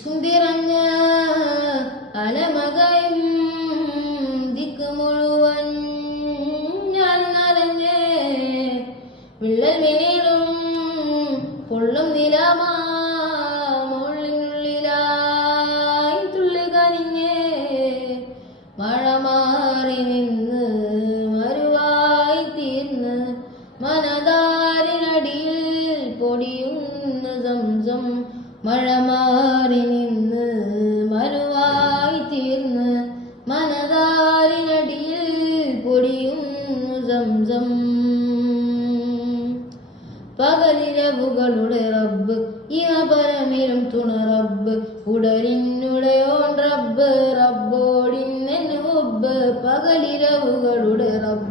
ഇഷ്കും തിറഞ്ഞ അലമകയും ദിക്ക് മുഴുവൻ ഞാൻ നനഞ്ഞേ വിള്ളൽ മേലും പൊള്ളും നിലമാ മുള്ളിനുള്ളിലായി തുള്ളി കനിഞ്ഞേ മഴ മാറി നിന്ന് മരുവായി തീർന്ന് മനതാരിനടിയിൽ പൊടിയുന്ന സംസം മഴ മാറി നിന്ന് മരുവായി തീർന്ന് മനതാരിനടിയിൽ പൊടിയുന്നു സംസം പകലിരവുകളുടെ റബ്ബ് ഇഹപരമിലും തുണ റബ്ബ് ഉടലിനുടയോൺ റബ്ബ് റബ്ബോടിന്നെന്ന് ഹുബ്ബ് പകലിരവുകളുടെ റബ്ബ്